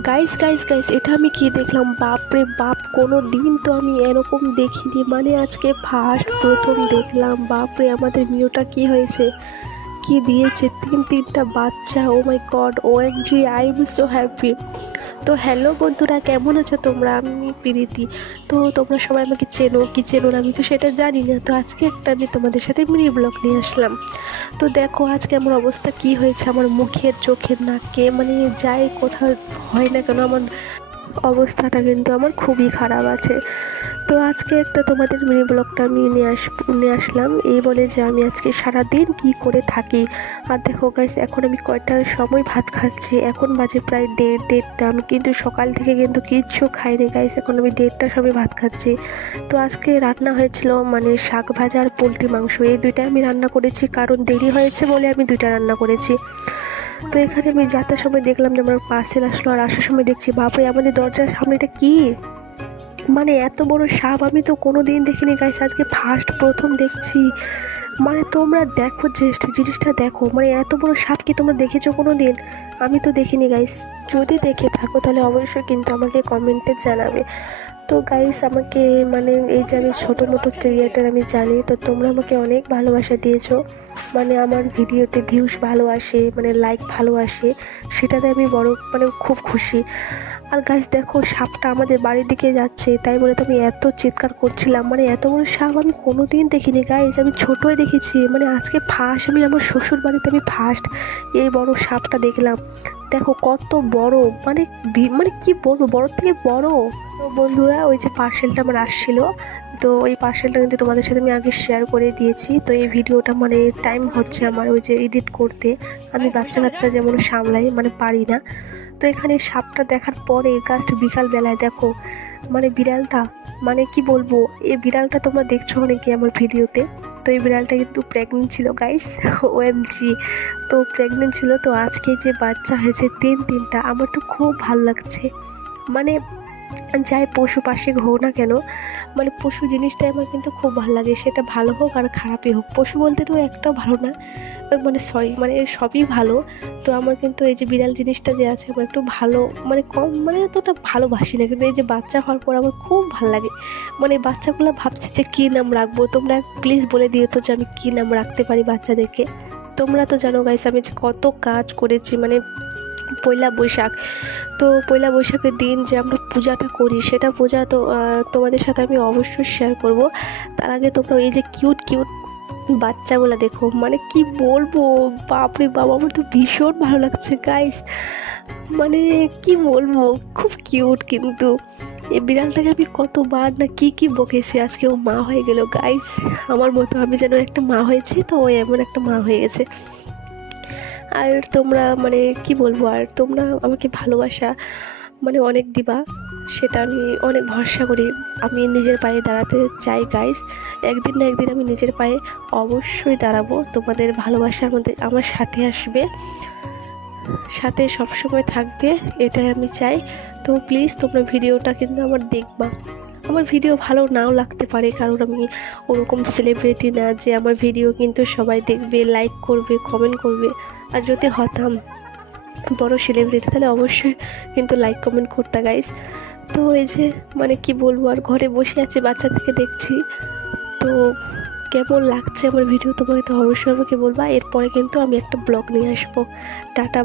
Guys guys guys, এটা আমি কি দেখলাম! বাপরে বাপ, কোনো দিন তো আমি এরকম দেখিনি। মানে আজকে প্রথম দেখলাম। বাপরে, আমাদের মিউটা কি হয়েছে, কি দিয়েছে! তিনটা বাচ্চা! Oh my god, OMG, I am so happy. তো হ্যালো বন্ধুরা, কেমন আছো তোমরা? আমি প্রীতি। তো তোমরা সবাই আমাকে চেনো কি চেনো না আমি তো সেটা জানি না। তো আজকে একটা আমি তোমাদের সাথে মিনি ব্লগ নিয়ে আসলাম। তো দেখো আজকে আমার অবস্থা কি হয়েছে, আমার মুখের, চোখের, নাকে, মানে যাই কোথাও হয় না কেন, আমার অবস্থাটা কিন্তু আমার খুবই খারাপ আছে। তো আজকে একটা তোমাদের মিনি ব্লগটা আমি নিয়ে আসলাম এই বলে যে আমি আজকে সারাদিন কি করে থাকি। আর দেখো গাইস, এখন আমি কয়টার সময় ভাত খাচ্ছি, এখন বাজে প্রায় দেড়টা। আমি কিন্তু সকাল থেকে কিন্তু কিচ্ছু খাইনি গাইস, এখন আমি 1:30টার সময় ভাত খাচ্ছি। তো আজকে রান্না হয়েছিল মানে শাক ভাজা আর পোলট্রি মাংস, এই দুইটা আমি রান্না করেছি, কারণ দেরি হয়েছে বলে আমি দুইটা রান্না করেছি। তো এখানে আমি যাতার সময় দেখলাম যে আমার পার্সেল আসলো, আর আসার সময় দেখছি বাপরে, আমাদের দরজার সামনে এটা কি! মানে এত বড় সাপ আমি তো কোনো দিন দেখিনি গাইস, আজকে প্রথম দেখছি। মানে তোমরা দেখো, জিনিসটা দেখো, মানে এত বড় সাপ কি তোমরা দেখেছো কোনো দিন? আমি তো দেখিনি গাইস। যদি দেখে থাকো তাহলে অবশ্যই কিন্তু আমাকে কমেন্টে জানাবে। তো গাইস, আমাকে মানে এই যে আমি ছোটো মোটো ক্রিয়েটার আমি জানি, তো তোমরা আমাকে অনেক ভালোবাসা দিয়েছো। মানে আমার ভিডিওতে ভিউজ ভালো আসে, মানে লাইক ভালো আসে, সেটাতে আমি বড় মানে খুব খুশি। আর গাইস দেখো, সাপটা আমাদের বাড়ির দিকে যাচ্ছে, তাই বলে তো আমি এত চিৎকার করছিলাম। মানে এত বড় সাপ আমি কোনো দিন দেখিনি গাইস, আমি ছোটোই দেখেছি, মানে আজকে আমি আমার শ্বশুর বাড়িতে আমি এই বড় সাপটা দেখলাম। দেখো কত বড়, মানে মানে কি বলবো, বড় থেকে বড়। তো বন্ধুরা, ওই যে পার্সেলটা আমার আসছিলো, তো ওই পার্সেলটা কিন্তু তোমাদের সাথে আমি আগে শেয়ার করে দিয়েছি। তো এই ভিডিওটা মানে টাইম হচ্ছে আমার ওই যে এডিট করতে, আমি বাচ্চা যেমন সামলাই, মানে পারি না। তো এখানে সাপটা দেখার পরে জাস্ট বিকালবেলায় দেখো, মানে বিড়ালটা, মানে কি বলবো, এই বিড়ালটা তোমরা দেখছো অনেকে আমার ভিডিওতে। তো এই বিড়ালটা কিন্তু প্রেগনেন্ট ছিল গাইস, OMG। তো প্রেগনেন্ট ছিল, তো আজকে যে বাচ্চা হয়েছে তিনটা, আমার তো খুব ভালো লাগছে। মানে যাই পশু পাশে হোক না কেন, মানে পশু জিনিসটাই আমার কিন্তু খুব ভালো লাগে, সেটা ভালো হোক আর খারাপই হোক। পশু বলতে তো একটাও ভালো না, মানে সরি, মানে সবই ভালো। তো আমার কিন্তু এই যে বিড়াল জিনিসটা যে আছে, আমার একটু ভালো, মানে কম, মানে অতটা ভালোবাসি না, কিন্তু এই যে বাচ্চা হওয়ার পর আমার খুব ভালো লাগে। মানে বাচ্চাগুলো ভাবছি যে কী নাম রাখবো, তোমরা প্লিজ বলে দিও তো যে আমি কী নাম রাখতে পারি বাচ্চাদেরকে। তোমরা তো জানো গাইস, আমি যে কত কাজ করেছি, মানে পয়লা বৈশাখ। তো পয়লা বৈশাখের দিন যে আমরা পূজাটা করি, সেটা পূজা তো তোমাদের সাথে আমি অবশ্যই শেয়ার করব। তার আগে তোমরা এই যে কিউট বাচ্চাগুলো দেখো, মানে কি বলবো, বাপরে বাবা, আমার তো ভীষণ ভালো লাগছে গাইস। মানে কি বলবো, খুব কিউট। কিন্তু এই বিড়ালটাকে আমি কতবার না কি বকেছি, আজকে ও মা হয়ে গেল গাইস। আমার মতো আমি যেন একটা মা হয়েছি, তো ও এমন একটা মা হয়ে গেছে। আর তোমরা মানে কি বলবো, আর তোমরা আমাকে ভালোবাসা মানে অনেক দিবা, সেটা আমি অনেক ভরসা করি। আমি নিজের পায়ে দাঁড়াতে চাই গাইস, একদিন না একদিন আমি নিজের পায়ে অবশ্যই দাঁড়াবো। তোমাদের ভালোবাসা আমার সাথে আসবে, সাথে সবসময় থাকবে, এটাই আমি চাই। তো প্লিজ তোমরা ভিডিওটা কিন্তু আমার দেখবা। আমার ভিডিও ভালো নাও লাগতে পারে, কারণ আমি ওরকম সেলিব্রিটি না যে আমার ভিডিও কিন্তু সবাই দেখবে, লাইক করবে, কমেন্ট করবে। আর যদি হতাম বড় সেলিব্রিটি তাহলে অবশ্যই কিন্তু লাইক কমেন্ট করতে গাইস। তো এই যে মানে কি বলবো, আর ঘরে বসে আছে, বাচ্চা থেকে দেখছি। তো কেমন লাগছে আমার ভিডিও তোমাকে তো অবশ্যই আমাকে বলবা। এরপরে কিন্তু আমি একটা ব্লগ নিয়ে আসবো। টাটা।